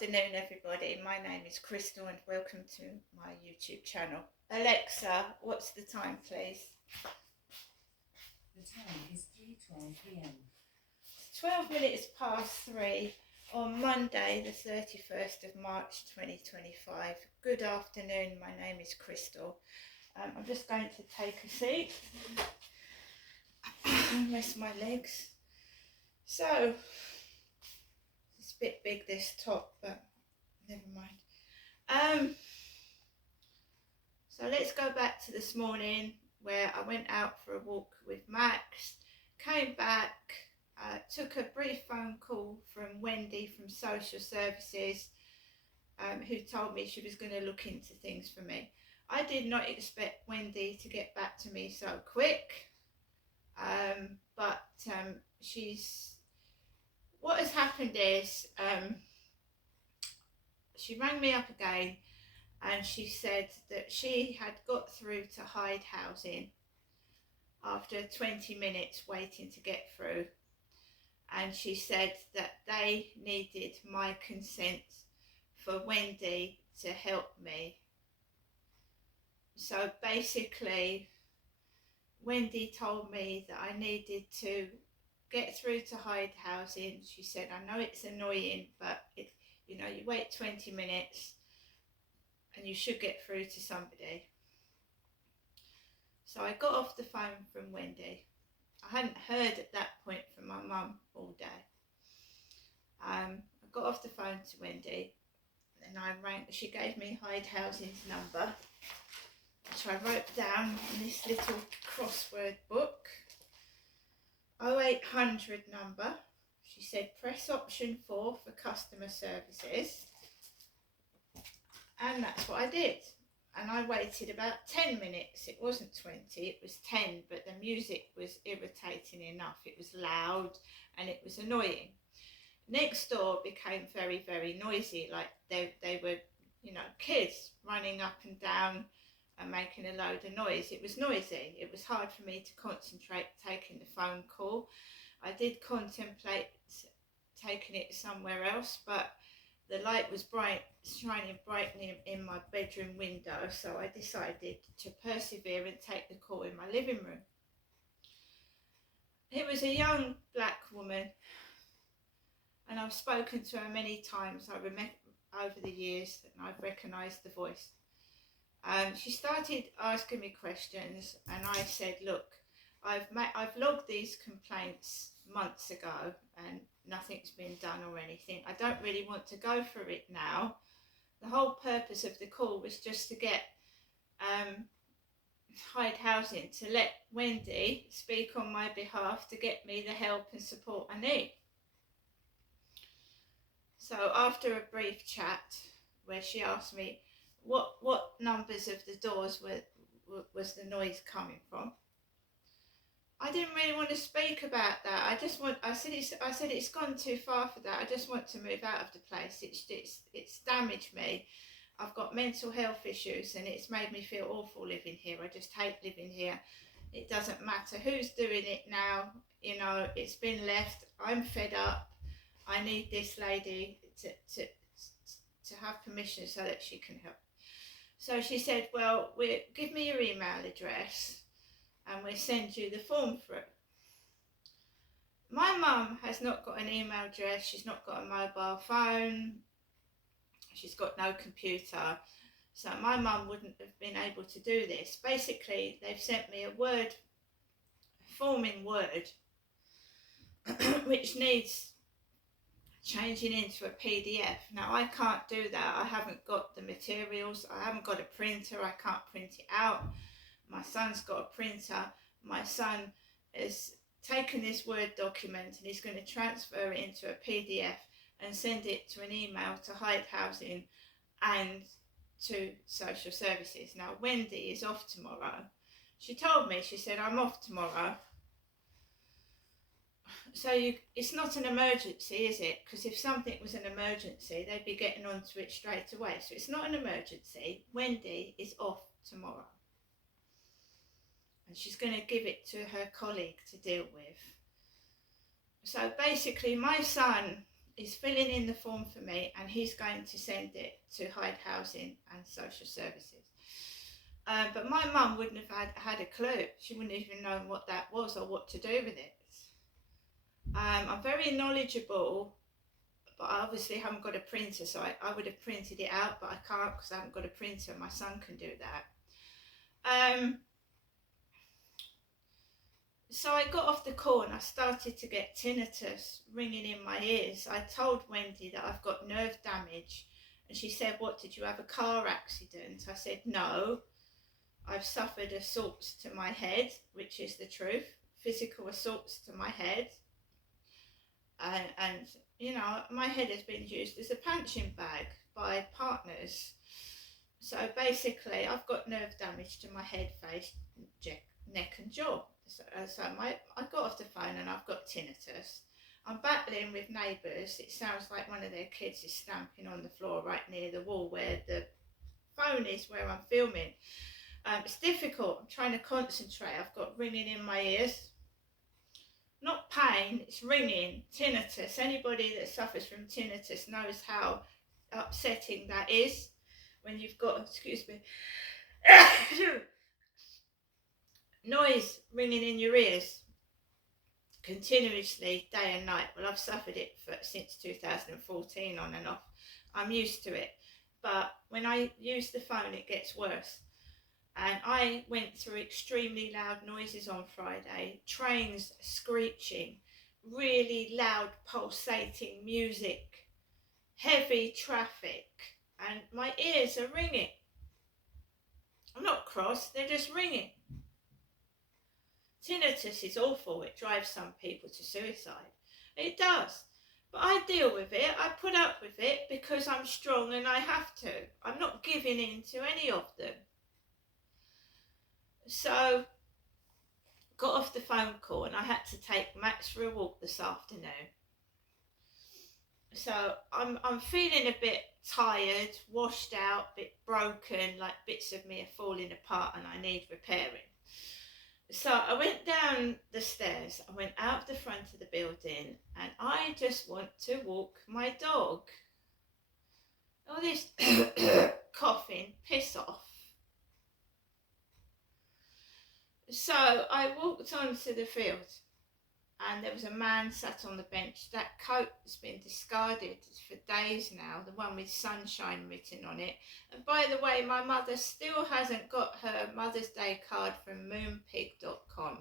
afternoon, everybody. My name is Crystal and welcome to my YouTube channel. Alexa, what's the time, please? The time is 3:12 p.m. 12 minutes past 3 on Monday, the 31st of March 2025. Good afternoon, my name is Crystal. I'm just going to take a seat and rest my legs. So, it's a bit big this top, but never mind. So let's go back to this morning where I went out for a walk with Max, came back, took a brief phone call from Wendy from Social Services, who told me she was going to look into things for me. I did not expect Wendy to get back to me so quick, but what has happened is she rang me up again and she said that she had got through to Hyde Housing after 20 minutes waiting to get through, and she said that they needed my consent for Wendy to help me. So basically, Wendy told me that I needed to get through to Hyde Housing. She said, I know it's annoying, but you wait 20 minutes and you should get through to somebody. So I got off the phone from Wendy. I hadn't heard at that point from my mum all day. I got off the phone to Wendy and I rang. She gave me Hyde Housing's number, which I wrote down in this little crossword book. 0800 number. She said press option 4 for customer services. And that's what I did. And I waited about 10 minutes. It wasn't 20, it was 10, but the music was irritating enough. It was loud and it was annoying. Next door became very, very noisy. Like they were, kids running up and down and making a load of noise. It was noisy. It was hard for me to concentrate taking the phone call. I did contemplate taking it somewhere else, but the light was shining brightly in my bedroom window, so I decided to persevere and take the call in my living room. It was a young black woman, and I've spoken to her many times. I remember over the years that I've recognised the voice. She started asking me questions, and I said, look, I've logged these complaints months ago and nothing's been done or anything. I don't really want to go for it now. The whole purpose of the call was just to get Hyde Housing to let Wendy speak on my behalf to get me the help and support I need. So after a brief chat where she asked me what numbers of the doors was the noise coming from, I didn't really want to speak about that. I said it's gone too far for that. I just want to move out of the place. It's damaged me. I've got mental health issues and it's made me feel awful living here. I just hate living here. It doesn't matter who's doing it now. It's been left. I'm fed up. I need this lady to have permission so that she can help. So she said, well, give me your email address and we'll send you the form through. My mum has not got an email address. She's not got a mobile phone. She's got no computer. So my mum wouldn't have been able to do this. Basically, they've sent me a form in Word, which needs changing into a PDF. Now, I can't do that. I haven't got the materials. I haven't got a printer. I can't print it out. My son's got a printer. My son has taken this Word document and he's going to transfer it into a PDF and send it to an email to Hyde Housing and to Social Services. Now, Wendy is off tomorrow. She told me, she said, I'm off tomorrow. So it's not an emergency, is it? Because if something was an emergency, they'd be getting onto it straight away. So it's not an emergency. Wendy is off tomorrow. And she's going to give it to her colleague to deal with. So basically, my son is filling in the form for me, and he's going to send it to Hyde Housing and Social Services. But my mum wouldn't have had a clue. She wouldn't even know what that was or what to do with it. I'm very knowledgeable, but I obviously haven't got a printer, so I would have printed it out, but I can't because I haven't got a printer. My son can do that. So I got off the call and I started to get tinnitus ringing in my ears. I told Wendy that I've got nerve damage, and she said, "What, did you have a car accident?" I said, "No, I've suffered assaults to my head," which is the truth, physical assaults to my head. And you know, my head has been used as a punching bag by partners. So basically, I've got nerve damage to my head, face, neck and jaw. So I got off the phone and I've got tinnitus. I'm battling with neighbours. It sounds like one of their kids is stamping on the floor right near the wall where the phone is, where I'm filming. It's difficult. I'm trying to concentrate. I've got ringing in my ears. Not pain, it's ringing, tinnitus. Anybody that suffers from tinnitus knows how upsetting that is when you've got, excuse me, noise ringing in your ears continuously, day and night. Well, I've suffered it since 2014 on and off. I'm used to it. But when I use the phone, it gets worse. And I went through extremely loud noises on Friday, trains screeching, really loud pulsating music, heavy traffic, and my ears are ringing. I'm not cross, they're just ringing. Tinnitus is awful. It drives some people to suicide. It does. But I deal with it. I put up with it because I'm strong and I have to. I'm not giving in to any of them. So, got off the phone call and I had to take Max for a walk this afternoon. So, I'm feeling a bit tired, washed out, a bit broken, like bits of me are falling apart and I need repairing. So I went down the stairs, I went out the front of the building, and I just want to walk my dog. All this coughing, piss off. So I walked onto the field, and there was a man sat on the bench. That coat has been discarded for days now, the one with sunshine written on it. And by the way, my mother still hasn't got her Mother's Day card from moonpig.com,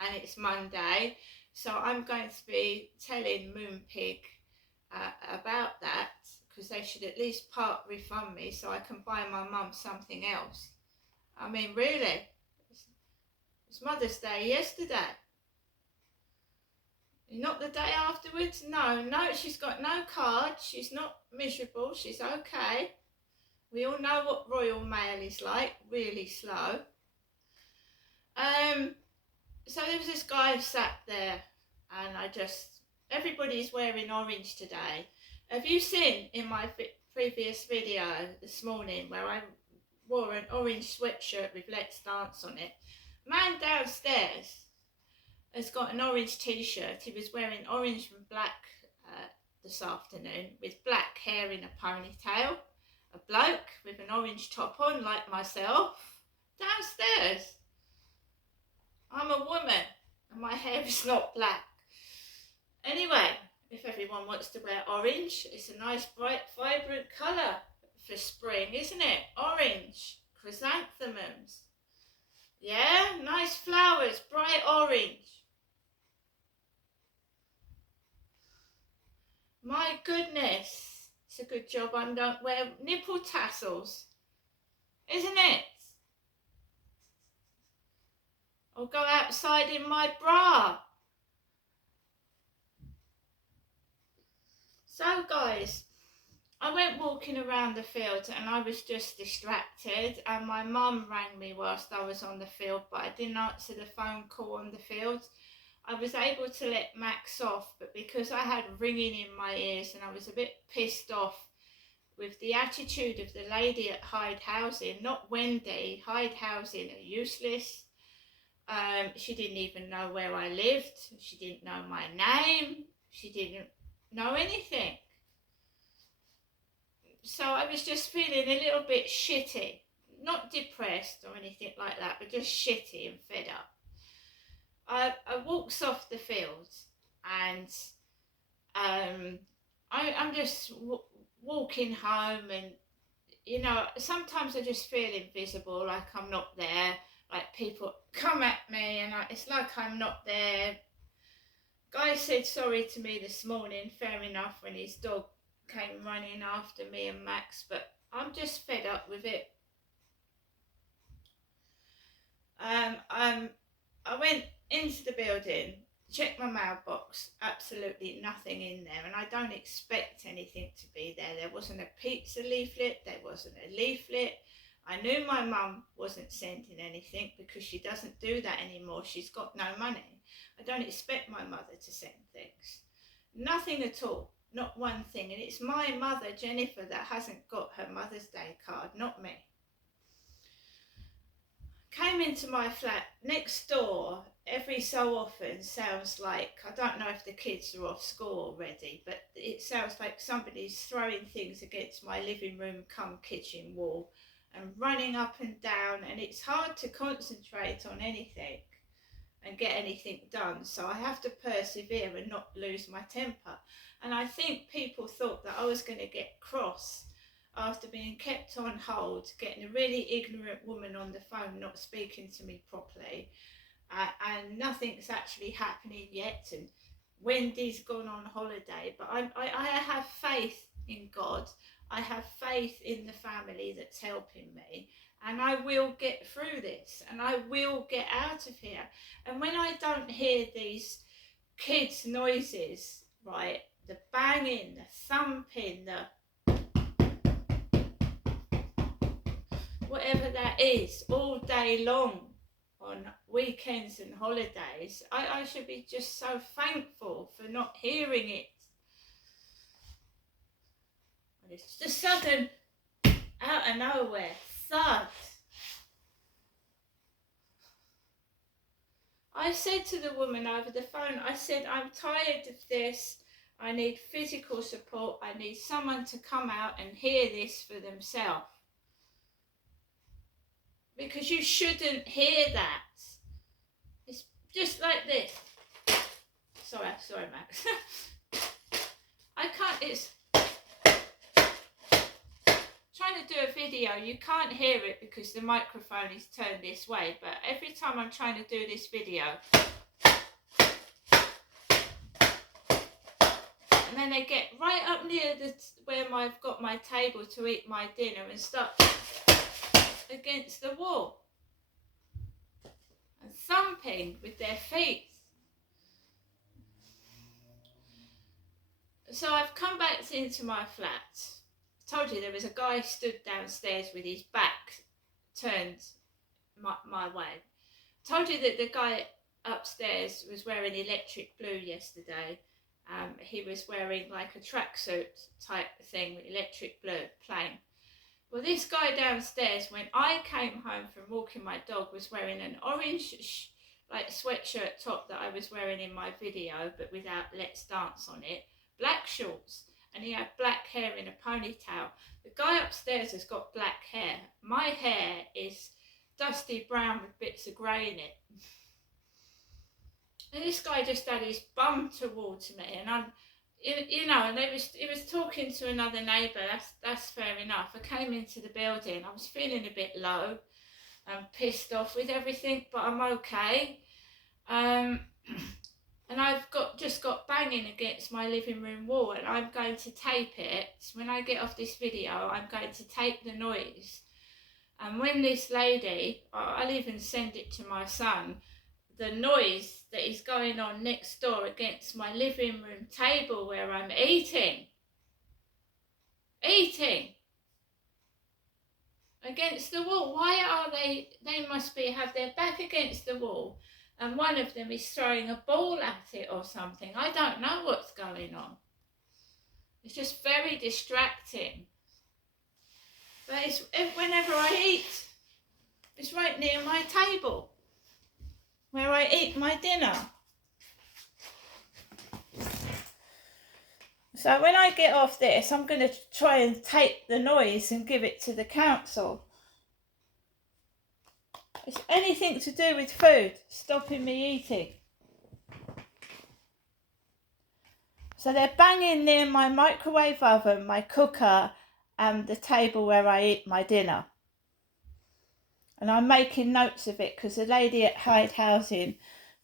and it's Monday, so I'm going to be telling Moonpig about that, because they should at least part refund me so I can buy my mum something else. I mean, really, it's Mother's Day yesterday. Not the day afterwards? No, she's got no card. She's not miserable. She's okay. We all know what Royal Mail is like, really slow. So there was this guy sat there, and everybody's wearing orange today. Have you seen in my previous video this morning where I wore an orange sweatshirt with Let's Dance on it? Man downstairs has got an orange t-shirt. He was wearing orange and black this afternoon with black hair in a ponytail. A bloke with an orange top on like myself downstairs. I'm a woman and my hair is not black. Anyway, if everyone wants to wear orange, it's a nice bright vibrant colour for spring, isn't it? Orange, chrysanthemums. Yeah, nice flowers, bright orange. My goodness, it's a good job I don't wear nipple tassels, isn't it? Or go outside in my bra. So guys, I went walking around the field and I was just distracted, and my mum rang me whilst I was on the field, but I didn't answer the phone call on the field. I was able to let Max off, but because I had ringing in my ears and I was a bit pissed off with the attitude of the lady at Hyde Housing, not Wendy, Hyde Housing are useless. She didn't even know where I lived. She didn't know my name. She didn't know anything. so I was just feeling a little bit shitty, not depressed or anything like that, but just shitty and fed up. I walks off the field, and I'm just walking home, and you know, sometimes I just feel invisible, like I'm not there, like people come at me, and it's like I'm not there. Guy said sorry to me this morning, fair enough, when his dog came running after me and Max, but I'm just fed up with it. I went into the building, checked my mailbox, absolutely nothing in there, and I don't expect anything to be there. There wasn't a pizza leaflet, there wasn't a leaflet. I knew my mum wasn't sending anything because she doesn't do that anymore. She's got no money. I don't expect my mother to send things. Nothing at all, not one thing. And it's my mother, Jennifer, that hasn't got her Mother's Day card, not me. Came into my flat next door. Every so often sounds like, I don't know if the kids are off school already, but it sounds like somebody's throwing things against my living room cum kitchen wall and running up and down, and it's hard to concentrate on anything and get anything done, so I have to persevere and not lose my temper. And I think people thought that I was going to get cross after being kept on hold, getting a really ignorant woman on the phone not speaking to me properly, and nothing's actually happening yet, and Wendy's gone on holiday. But I have faith in God. I have faith in the family that's helping me, and I will get through this, and I will get out of here. And when I don't hear these kids' noises, right, the banging, the thumping, the whatever that is, all day long on weekends and holidays, I should be just so thankful for not hearing it. And it's just sudden, out of nowhere, thud. I said to the woman over the phone, I said, I'm tired of this. I need physical support. I need someone to come out and hear this for themselves. Because you shouldn't hear that. It's just like this. Sorry, Max. I can't, it's trying to do a video, you can't hear it because the microphone is turned this way, but every time I'm trying to do this video, and then they get right up near where I've got my table to eat my dinner and start against the wall and thumping with their feet. So I've come back into my flat. I told you there was a guy stood downstairs with his back turned my way. I told you that the guy upstairs was wearing electric blue yesterday. He was wearing like a tracksuit type thing with electric blue, plain. Well, this guy downstairs, when I came home from walking my dog, was wearing an orange like sweatshirt top that I was wearing in my video, but without Let's Dance on it, black shorts, and he had black hair in a ponytail. The guy upstairs has got black hair. My hair is dusty brown with bits of grey in it. And this guy just had his bum towards me, and I'm, you know, and he was talking to another neighbour. That's fair enough. I came into the building. I was feeling a bit low and pissed off with everything, but I'm okay. And I've just got banging against my living room wall, and I'm going to tape it. When I get off this video, I'm going to tape the noise. And when this lady, I'll even send it to my son, the noise that is going on next door against my living room table where I'm eating against the wall. Why are they must have their back against the wall, and one of them is throwing a ball at it or something. I don't know what's going on. It's just very distracting. But it's, whenever I eat, it's right near my table where I eat my dinner. So when I get off this, I'm going to try and take the noise and give it to the council. It's anything to do with food, stopping me eating. So they're banging near my microwave oven, my cooker, and the table where I eat my dinner. And I'm making notes of it because the lady at Hyde Housing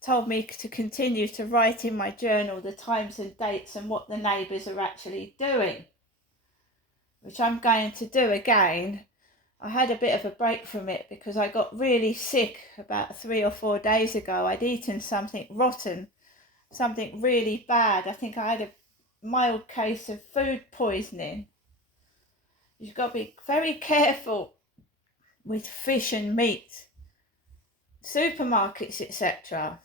told me to continue to write in my journal the times and dates and what the neighbours are actually doing, which I'm going to do again. I had a bit of a break from it because I got really sick about 3 or 4 days ago. I'd eaten something rotten, something really bad. I think I had a mild case of food poisoning. You've got to be very careful with fish and meat, supermarkets, etc.